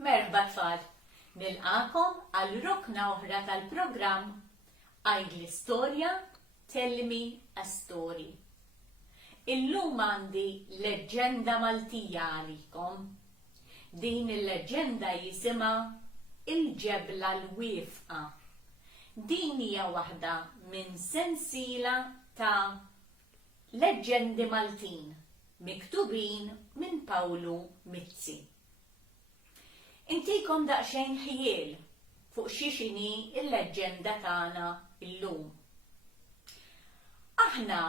Merħba tfal, nilqakom għal rukna oħra tal-programm Għid l-istorja, Tell me a story. Illum għandi leġenda Maltija għalikom. Din il-leġenda jisimha Il-ġebla l-wiefqa. Din hija waħda minn sensiela ta' leġendi Maltin miktubin minn Pawlu Mizzi. Intikom daqsxejn ħiel fuq x'inhi il-leġenda tagħna illum. Aħna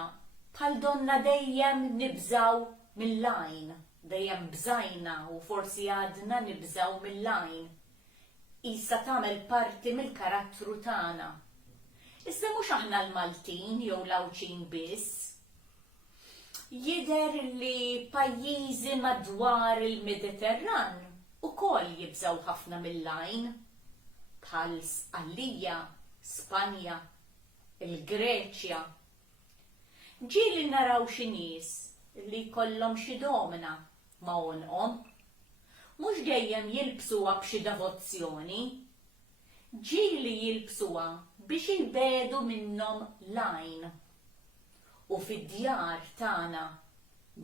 bħal donna dejjem nibżaw mill-lajn, dejjem bżajna u forsi għadna nibżaw mill-lajn. Issa tagħmel parti mill-karattru tagħna. Issa mhux aħna l-Maltin jew l-Awċin biss. Jidher li pajjiżi madwar il-Mediterran ukoll jibżaw ħafna mill-lajn, bħal Sqallija, Spanja, il-Greċja. Ġieli naraw xi nies li jkollhom xi domina ma' onqhom, mhux dejjem jilbsuha b'xi devozzjoni, ġieli jilbsuha biex jbedu minnhom lajn. U fid-djar tagħna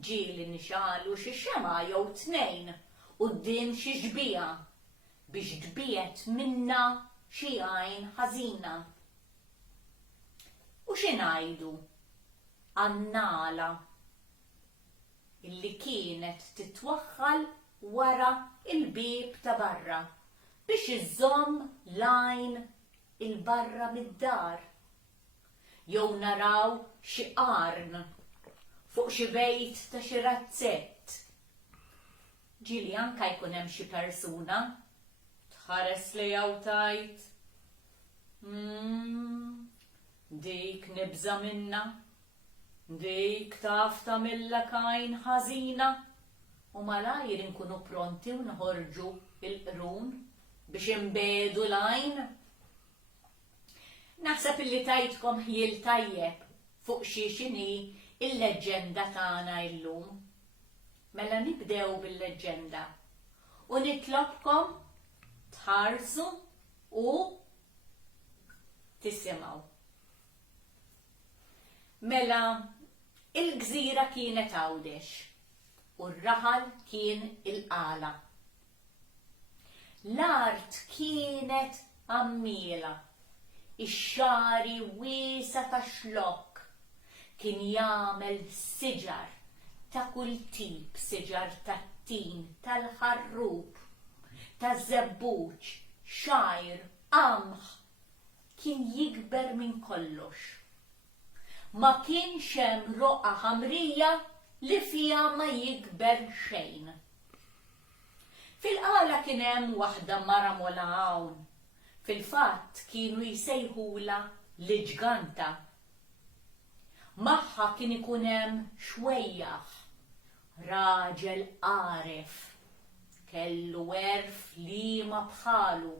ġieli nixalu xi xema jew tnejn quddiem xi ġbija biex tbiet minna xi għajn ħażina. U xi ngħidu? Annala illi kienet titwaħħal wara il-bieb ta' barra biex iżżomm lajn il-barra mid-dar. Jew naraw xi qarn fuq xi bejt ta' xi razzett. Ġieli anke jkun hemm xi persuna tħares lejha u tgħid dik nibża minnha, dik taf tagħmilha kajn ħażina. U malajr inkunu pronti u nħorġu il-qrun biex inbedu lajn. Naħseb illi tajtkom ħiel tajjeb fuq x'inhi il-leġenda tagħna llum. Mela nibdew bil-leġenda u nitlobkom tħarsu u tisimgħu. Mela il-gżira kienet Għawdex u r-raħal kien il-qala. L-art kienet għammiela, ix-xari wiesa ta' xlokk, kien jagħmel siġar ta' kull tip, siġar tat-tin, tal-ħarrub, taż-żebbuġ, xajr, qamħ, kien jikber minn kollox. Ma kienx hemm roqqa ħamrija li fiha ma jikber xejn. Fil-qala kien hemm waħda mara mola hawn. Fil-fatt kienu jsejħula l-ġganta. Magħha kien ikun hemm xwejjaħ, raġel qaref, kellu werf liema bħalu.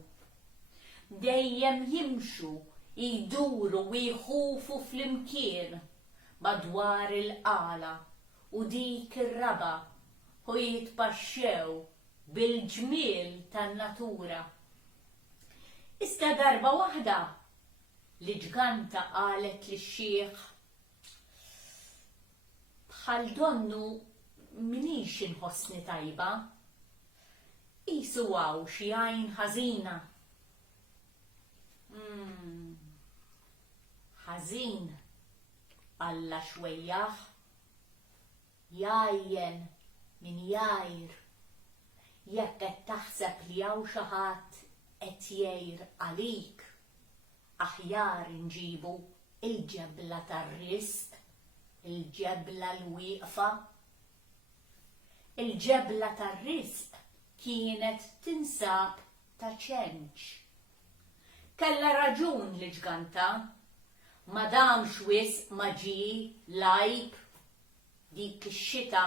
Dejjem jimxu, jduru u jħufu flimkien madwar il-qala u dik ir-raba u jitpaxxew bil-ġmiel tan-natura. Iżda darba waħda l-ġganta qalet lix-xieħ bħal donnu minix inħossni tajba, qisu hawn xi għajn ħażina. Ħażin alla xwejjaħ, jajjen min jajr, jekk qed taħseb li hawn xi ħadd qed jgħir għalik, aħjar inġibu il-ġebla tar-risq, il-ġebla l-wieqfa. Il-ġebla tar-risq kienet tinsab ta' ċenċ. Kella raġun l-ġganta, madamx wisq ma ġie lajb dik ix-xita.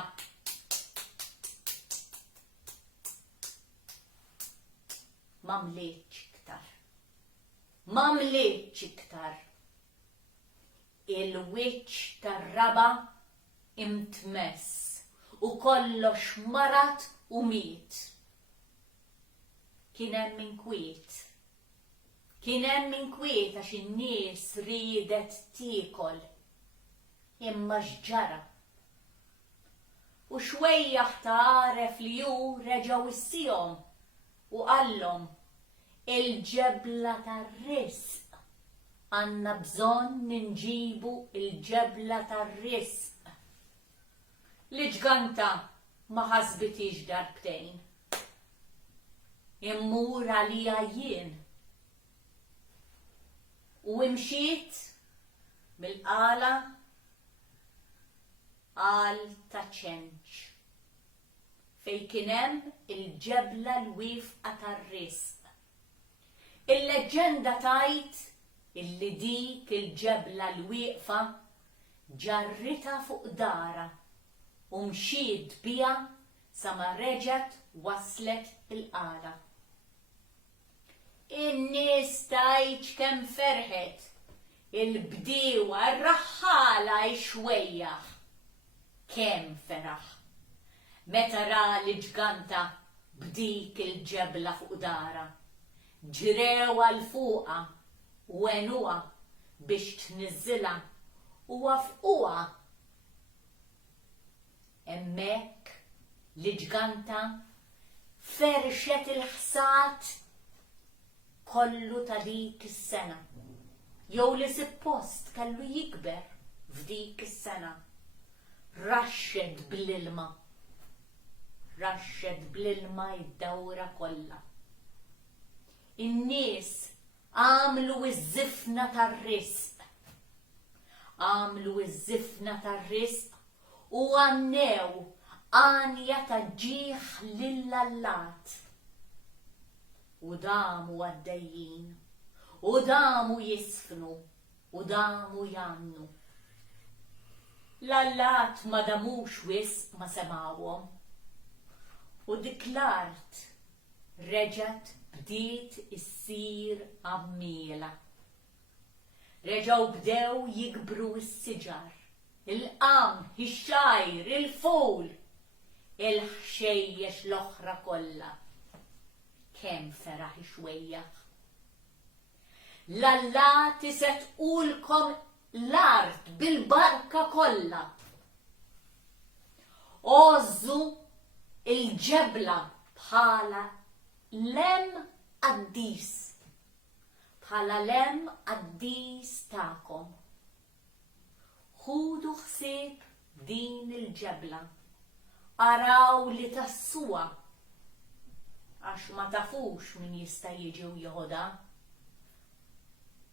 Ma mlietx iktar. Il-wiċċ tar-raba imtmess u kollox marat u miet. kien hemm inkwiet. Kien hemm inkwiet għax in-nies ridet tiekol. Imma x'ġara. U xwejjaħ ta' għaref li ju reġgħu issihom u qallhom il-ġebla tar-risq. Għandna bżonn ninġibu il-ġebla tar-risq. L-ġganta ma ħasbitix darbtejn. Immur għalija jien. U imxiet mill-qala qal ta' ċenċ fej kien hemm il-ġebla l-wifqa tar-risq. Il-leġenda tgħid illi dik il-ġebla l-wieqfa ġarrita fuq dara u mxiet biha sa ma reġgħet waslet il-qala. In-nies tgħid kemm ferħet il-bdiewa r-raħħala xwejjaħ kemm feraħ meta ra l-ġganta b'dik il-ġebla fuq dara. Ġrew għal fuqha u għenuha biex tniżżilha u wafquha. Hemmhekk l-ġganta ferxet il-ħsad kollu ta' dik is-sena. Jew li suppost kellu jikber f'dik is-sena. Raxxed bl-ilma id-dawra kollha. In-nies għamlu iż-żifna tar-risq. U għannew għanja ta' ġieħ lill-Allat. U damu għaddejjin, u damu jisfnu, u damu jannu. L-Allat ma damux wisq ma semawhom. U dik l-art reġgħet bdiet issir għammiela. Reġgħu bdew jikbru s-siġar, il-qam, ix-xajr, il-ful, il-ħxejjex l-oħra kollha. Kemm feraħ xwejjaħ. L-Allat isettqulkom l-art bil-barka kollha. Ożżu il-ġebla bħala lem qaddis. Tagħkom. Ħudu ħsieb din il-ġebla. Araw li tassuha għax ma tafux min jista' jiġi u jieħodha.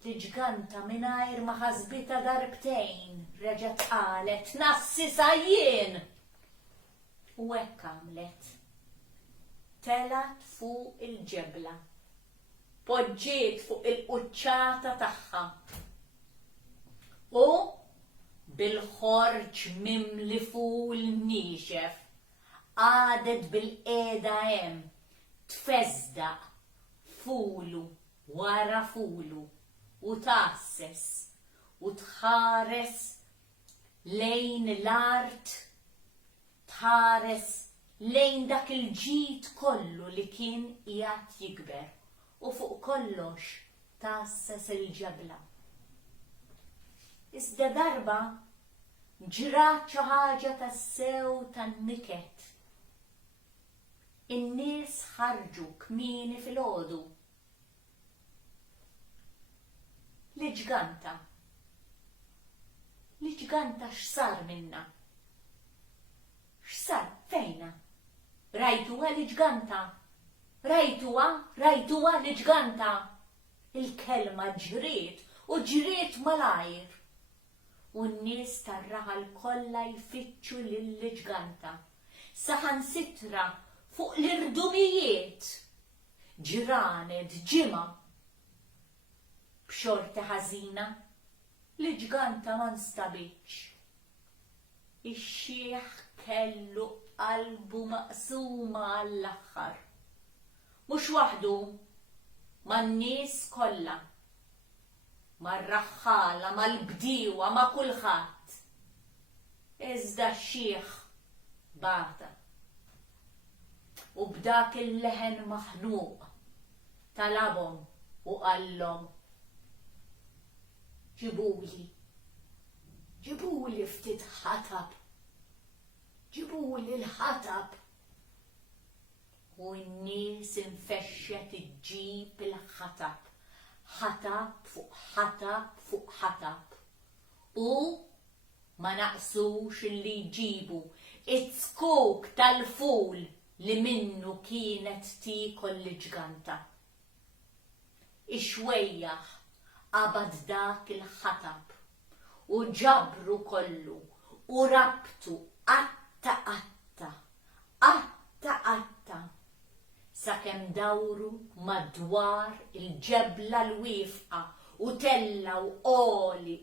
L-ġganta mingħajr ma ħasbitha darbtejn reġgħet qalet nassisa jien. U hekk għamlet. Telat fuq il-ġebla. Poġġiet fuq il-quċċata tagħha. U bil-ħorġ mimli fuq il-niexef għadet bil-qiegħda hemm tfeżdaq fulu wara fulu u tasses u tħares lejn l-art, tħares lejn dak il-ġid kollu li kien qiegħed jikber u fuq kollox tasses il-ġebla. Iżda darba ġrat xi ħaġa tas-sew tan-niket. In-nies ħarġu kmieni filgħodu. L-ġganta x'sar minnha? X'sar fejna? Rajtuha l-ġganta? Rajtuha l-ġganta? Il-kelma ġriet u ġriet malajr. U n-nies tar-raħal kollha jfittxu lill-ġganta. Saħansitra fuq l-irdumijiet. Ġranet ġimgħa. B'xorti ħażina, l-ġganta ma nstabitx. Ix-xieħ kellu qalbu maqsuma għall-aħħar. Mhux waħdu, man-nies kollha. Mar-raħħala, mal-bdiewa, ma' kulħadd. Iżda x-xieħ bata. U b'dak il-leħen maħnuq talabhom u qallhom ġibuli ftit ħatab, ġibuli l-ħatab. U n-nies infexxet iġġib il-ħatab, ħatab fuq ħatab fuq ħatab. U ma naqsux li jġibu it-skok tal-ful li minnu kienet tikol l-ġganta. Ixwejjaħ qabad dak il-ħatab u ġabru kollu u rabtu qatta sakemm dawru madwar il-ġebla l-wiefqa u tellaw oli.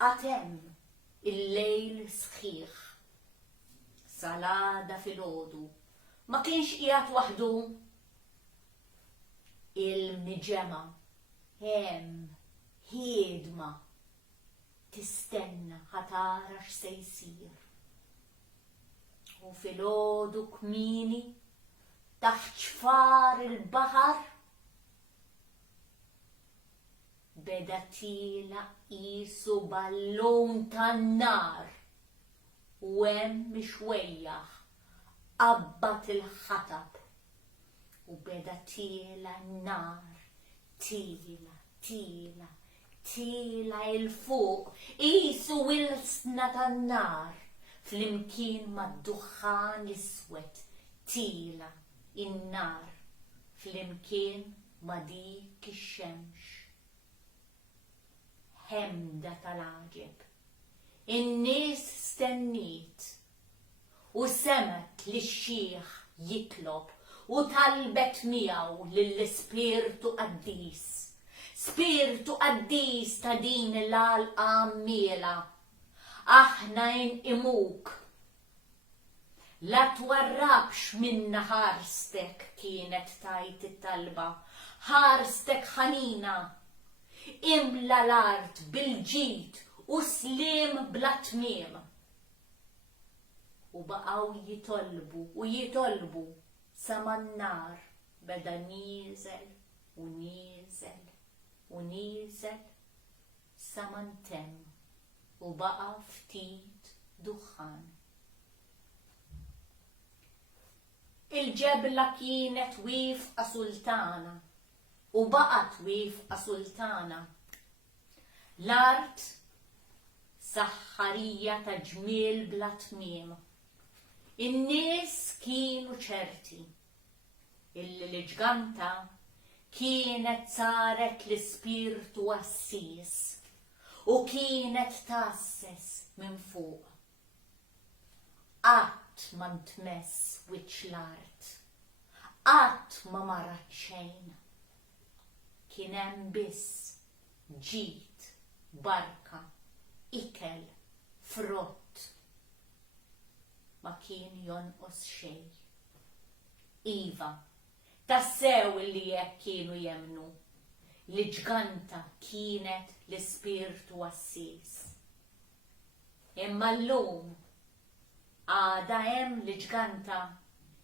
Għatem il-lejl sħiħ, salada fil-ħodu, ma kienx qiegħed waħdu. Il-miġema hemm ħiedma tistenna ħatara x'se jsir. U fil-ħodu kmieni taħt ċfar il-baħar beda tila qisu ballun tan-nar u hemm mixwejjaħ qabbat il-ħatab u beda tila n-nar tila il-fuq qisu wilsna tan-nar flimkien mad-duħħan l-iswed tila in-nar flimkien ma' dik ix-xemx. Ħemda tal-għaġeb. In-nies stennit u semet li x-xieħ jitlob u talbet miegħu lill-Spiritu Qaddis. Spiritu Qaddis ta' din l-għalqa miela. Aħna inqimuk. La twarrabx minna ħarstek kienet tajt it-talba. Ħarstek ħanina. Imla l-art bil-ġid u slim bla tmiem. U baqgħu jitolbu sa man-nar beda nieżel sa ma ntemm u baqa' ftit duħħan. Il-ġebla kienet wiefqa sultana u baqgħet wiefqa sultana. L-art saħħarija ta' ġmiel bla tmiem. In-nies kienu ċerti illi l-ġganta kienet saret l-Spiritu Assis u kienet tasses minn fuq. Qatt ma ntmess wiċċ l-art, qatt ma marat xejn. Kien hemm biss ġid, barka, ikel, frott. Ma kien jonqos xejn. Iva, tassew li jekk kienu jemnu li ġganta kienet l-Spiritu Assis. Imma llum għada hemm li ġganta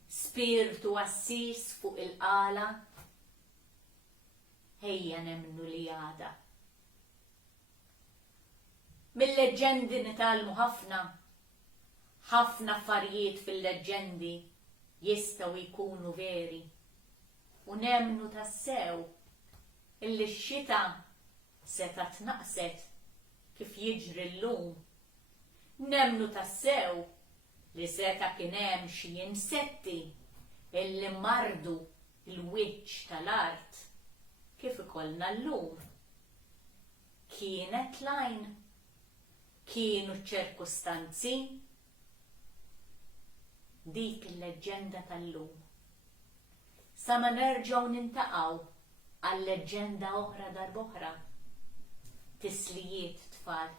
Spiritu Assis fuq il-qala. Ejja nemmnu li għada. Mill-leġendi nitalmu ħafna affarijiet fil-leġendi jistgħu jkunu veri. U nemmnu tassew illi x-xita seta tnaqset kif jiġri llum. Nemmnu tassew li seta kien hemm xi insetti illi mardu il-wiċċ tal-art kif ikollna llum. Kienet lajn, kienu ċ-ċirkustanzi, dik il-leġenda tal-lum. Sa ma nerġgħu nintaqgħu għal leġenda oħra darb'oħra. Tislijiet tfal.